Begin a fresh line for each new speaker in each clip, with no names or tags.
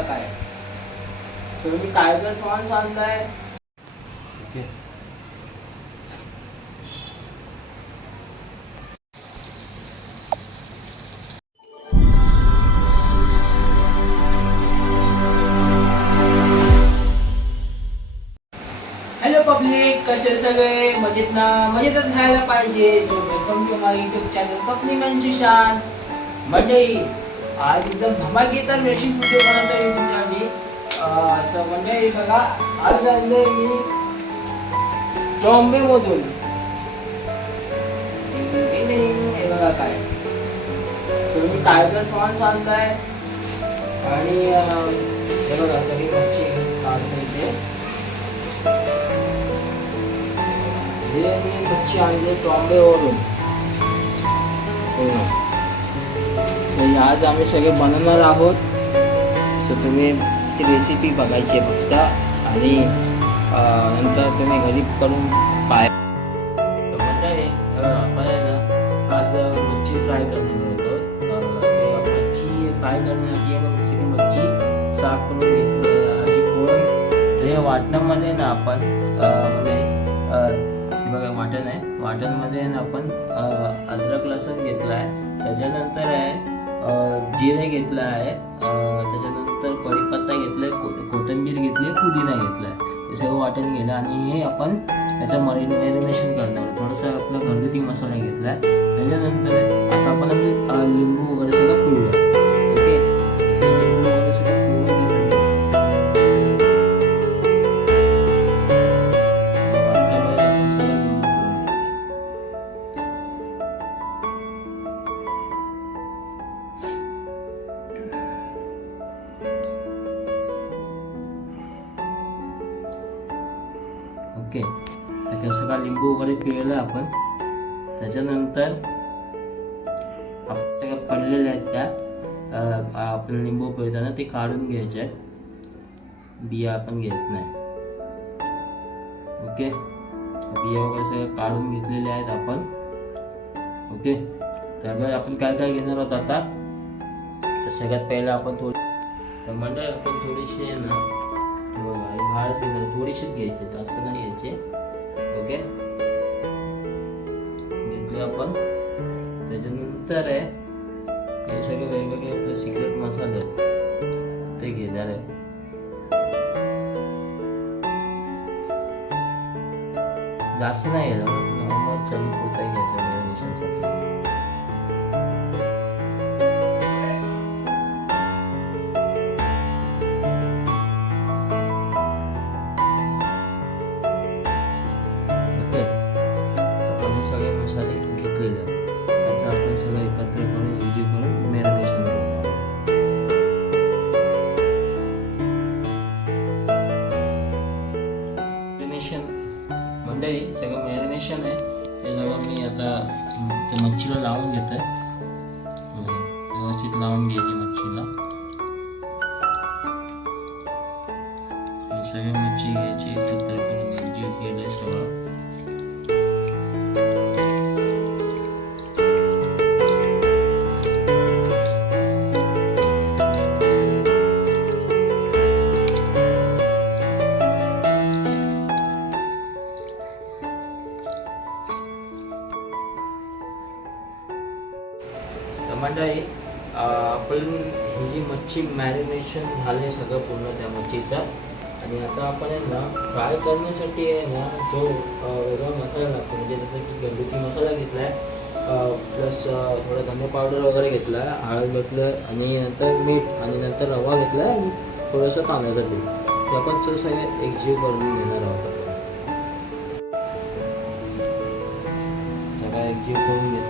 बघा काय? सो मी टायगर प्रॉन्स आणलाय. हॅलो पब्लिक कसे सगळे? मजेत ना? मजेतच राहायला पाहिजे. So welcome to my YouTube channel company मंजुशान मंडळी आज एकदम धमाकेदार रेसिपी व्हिडिओ बनवतो मी तुमच्यासाठी अं, असं म्हणजे बघा आज आणले मी बॉम्बे मधून हे बघा काय. सो मी टायगर प्रॉन्स आणलाय आणि हे बघा सगळी मच्छी काढतो इथे. हे मी मच्छी आणली बॉम्बेवरून हो. तर आज आम्ही सगळे बनवणार आहोत. सो तुम्ही ती रेसिपी बघायची आहे फक्त. आणि नंतर तुम्ही घरी करून पाय तर मंडळी, आपण आज मच्छी फ्राय करणार होतो मच्छी फ्राय करण्यासाठी आहे मच्छी साफ करून घेतली आणि कोण ते वाटणामध्ये ना आपण म्हणजे बघा वाटण आहे. वाटणमध्ये ना आपण अद्रक लसूण घेतला आहे. त्याच्यानंतर आहे जिरे घेतलं आहे. त्याच्यानंतर कढीपत्ता घेतला आहे कोथिंबीर घेतली आहे पुदिना घेतला आहे हे सर्व वाटण गेलं आणि हे आपण त्याचं मॅरि मॅरिनेशन करणार आहे. थोडंसं आपला घरगुती मसाला घेतला आहे त्याच्यानंतर आता आपण लिंबू वगैरे सगळं पिळूया. त्याच्यात सकाळ लिंबू वगैरे पिळलं आपण. त्याच्यानंतर आपल्या पडलेल्या आहेत त्या आपण लिंबू पिळताना ते काढून घ्यायचे आहेत. बिया आपण घेत नाही. ओके? बिया वगैरे सगळं काढून घेतलेले आहेत आपण. ओके? त्यामुळे आपण काय काय घेणार आहोत आता? तर सगळ्यात पहिलं आपण थोडी तर मंडळ आपण थोडीशी आहे ना बघा हळद घेणार थोडीशीच घ्यायची. आपण त्याच्यानंतर आहे हे सगळे वेगवेगळे आपले सिक्रेट मसाले आहेत ते घेणार आहे जास्त नाही घ्यायचं नॉर्मल चवीपुरता घ्यायचं मॅरिनेशनसाठी आहे सगळं मॅरिनेशन आहे. ते सगळं मी आता ते मच्छीला लावून घेत आहे व्यवस्थित लावून घ्यायची मच्छीला. सगळी मच्छी घ्यायची एकत्र करून एकजीव केलं सगळं. ही जी मच्छी मॅरिनेशन झाले सगळं पूर्ण त्या मच्छीचा. आणि आता आपण आहे ना फ्राय करण्यासाठी आहे ना जो वेगळा मसाला लागतो म्हणजे जसं की घरगुती मसाला घेतला आहे प्लस थोडा धने पावडर वगैरे घेतला आहे हळद घेतलं आणि नंतर मीठ आणि नंतर रवा घेतला आहे आणि थोडंसं तांदळाचं पीठ. ते आपण ते सगळे एकजीव करून घेणार आहोत. सगळा एकजीव करून घेतलं.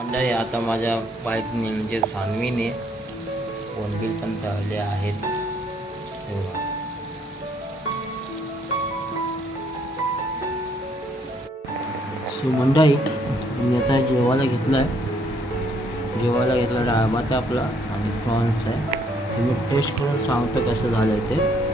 मंडळी आता माझ्या बाईकने म्हणजे सानवीने फोनबिल पण चालले आहेत. सो मंडळी मी आता जेवायला घेतलं आहे जेवायला घेतलं डाळ भात आपला आणि प्रॉन्स आहे. तुम्ही मी टेस्ट करून सांगतो कसं झालं आहे ते.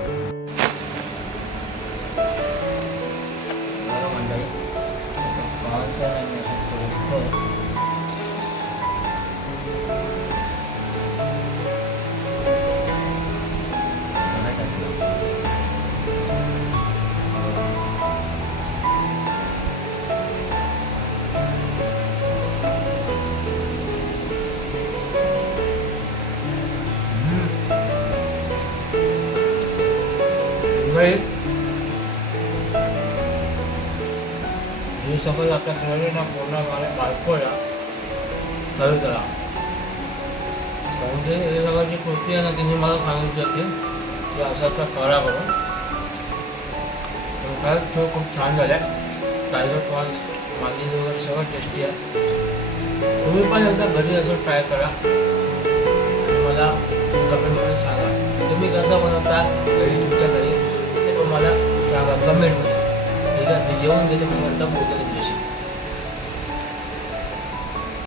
Right. हे सगळं आता कळलं ना पूर्ण मला बायकोला चालू करा कारण की हे सगळं जी कृती आहे ना तिने मला सांगितली होती. की असं असं करा करून तर काय तो खूप छान झाल्या. टायगर प्रॉन्स मागणी वगैरे सगळं टेस्टी आहे. तुम्ही पण एकदा घरी असं ट्राय करा. मला कमेंटमध्ये सांगा. तुम्ही कसं बनवता? घरी तुमच्या घरी ते तुम्हाला सांगा कमेंटमध्ये ठीक आहे? मी जेवण घेते मी बोलतो.